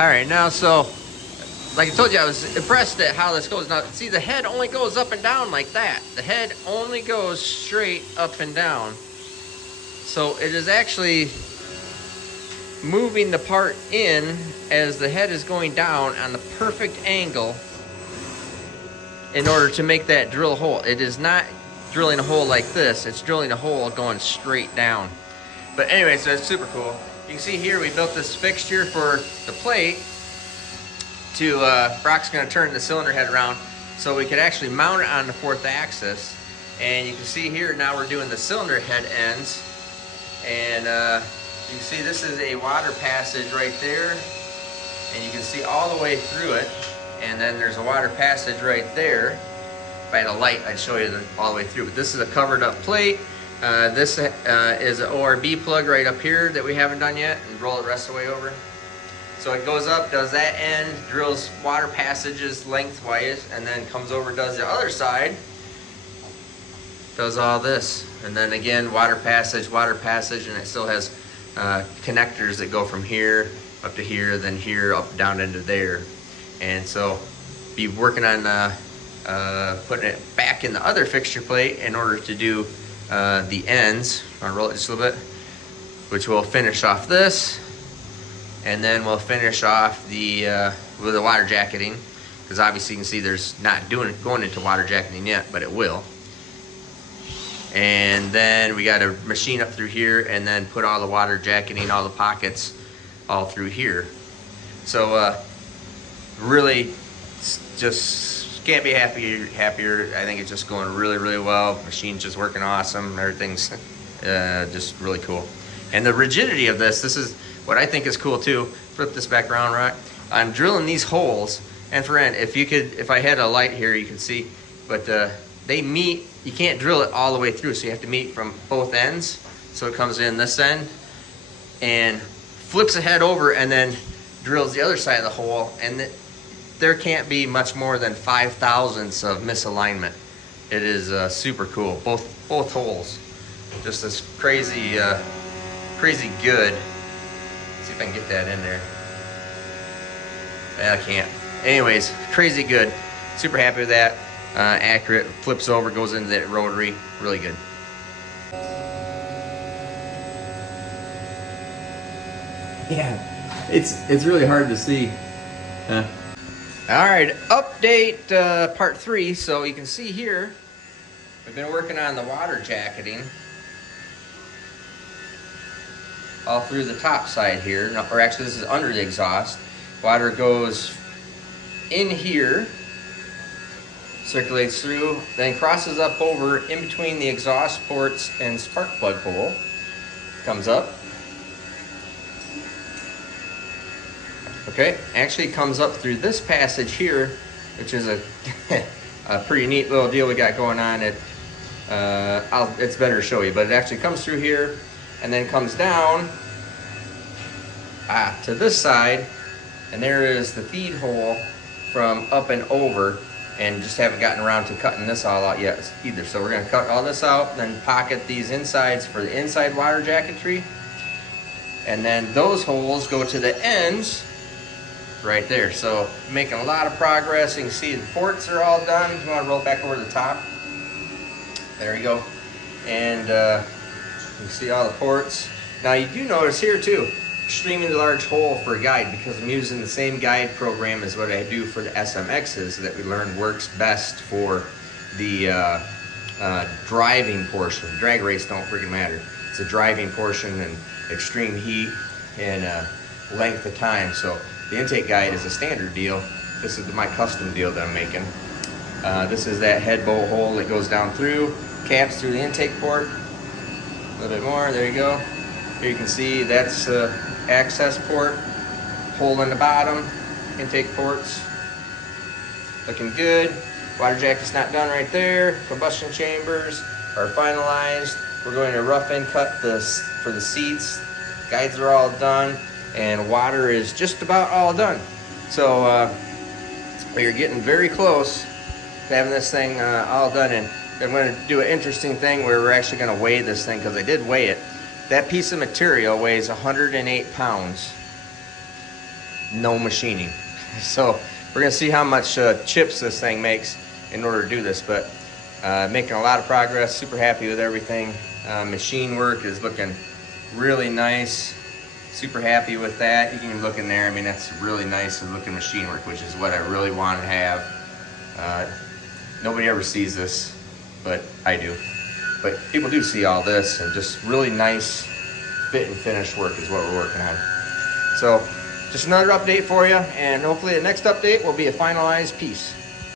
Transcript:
Alright, now so, like I told you, I was impressed at how this goes. Now, see, the head only goes up and down like that. The head only goes straight up and down. So it is actually moving the part in as the head is going down on the perfect angle in order to make that drill hole. It is not drilling a hole like this. It's drilling a hole going straight down. But anyway, so it's super cool. You can see here we built this fixture for the plate to, Brock's gonna turn the cylinder head around so we could actually mount it on the 4th axis. And you can see here now we're doing the cylinder head ends. And you can see this is a water passage right there. And you can see all the way through it. And then there's a water passage right there. If I had a light, I'd show you all the way through. But this is a covered up plate. This is an ORB plug right up here that we haven't done yet, and roll it the rest of the way over. So it goes up, does that end, drills water passages lengthwise, and then comes over, does the other side, does all this. And then again, water passage, and it still has connectors that go from here up to here, then here, up, down into there. And so be working on putting it back in the other fixture plate in order to do the ends. I'll roll it just a little bit, which will finish off this, and then we'll finish off the with the water jacketing, because obviously you can see there's not going into water jacketing yet, but it will. And then we got to machine up through here and then put all the water jacketing, all the pockets, all through here. So really just can't be happier. I think it's just going really, really well. Machine's just working awesome. Everything's just really cool. And the rigidity of this is what I think is cool too. Flip this back around, right? I'm drilling these holes, and if I had a light here, you could see, but they meet, you can't drill it all the way through, so you have to meet from both ends. So it comes in this end and flips the head over and then drills the other side of the hole, and there can't be much more than 5/1000ths of misalignment. It is super cool. Both holes, just this crazy good. Let's see if I can get that in there. I can't. Anyways, crazy good. Super happy with that. Accurate. Flips over, goes into that rotary. Really good. Yeah, it's really hard to see. All right, update part 3. So you can see here, we've been working on the water jacketing all through the top side here. No, or actually, this is under the exhaust. Water goes in here, circulates through, then crosses up over in between the exhaust ports and spark plug hole. Comes up. Okay, actually comes up through this passage here, which is a pretty neat little deal we got going on. It's better to show you, but it actually comes through here and then comes down to this side, and there is the feed hole from up and over, and just haven't gotten around to cutting this all out yet either. So we're going to cut all this out, then pocket these insides for the inside water jacketry, and then those holes go to the ends right there. So making a lot of progress. You can see the ports are all done. You want to roll back over the top. There you go. And you can see all the ports. Now you do notice here too, extremely large hole for a guide, because I'm using the same guide program as what I do for the SMXs that we learned works best for the driving portion. Drag race don't freaking matter. It's a driving portion and extreme heat and length of time. So the intake guide is a standard deal. This is my custom deal that I'm making. This is that head bolt hole that goes down through, caps through the intake port. A little bit more, there you go. Here you can see that's the access port, hole in the bottom, intake ports. Looking good. Water jacket's not done right there. Combustion chambers are finalized. We're going to rough end cut this for the seats. Guides are all done, and water is just about all done. So we're getting very close to having this thing all done. And I'm going to do an interesting thing where we're actually going to weigh this thing, because I did weigh it. That piece of material weighs 108 pounds. no machining. So we're gonna see how much chips this thing makes in order to do this, but making a lot of progress, super happy with everything. Machine work is looking really nice, super happy with that. You can look in there, I mean, that's really nice looking machine work, which is what I really want to have. Nobody ever sees this, but I do. But people do see all this, and just really nice fit and finish work is what we're working on. So just another update for you, and hopefully the next update will be a finalized piece.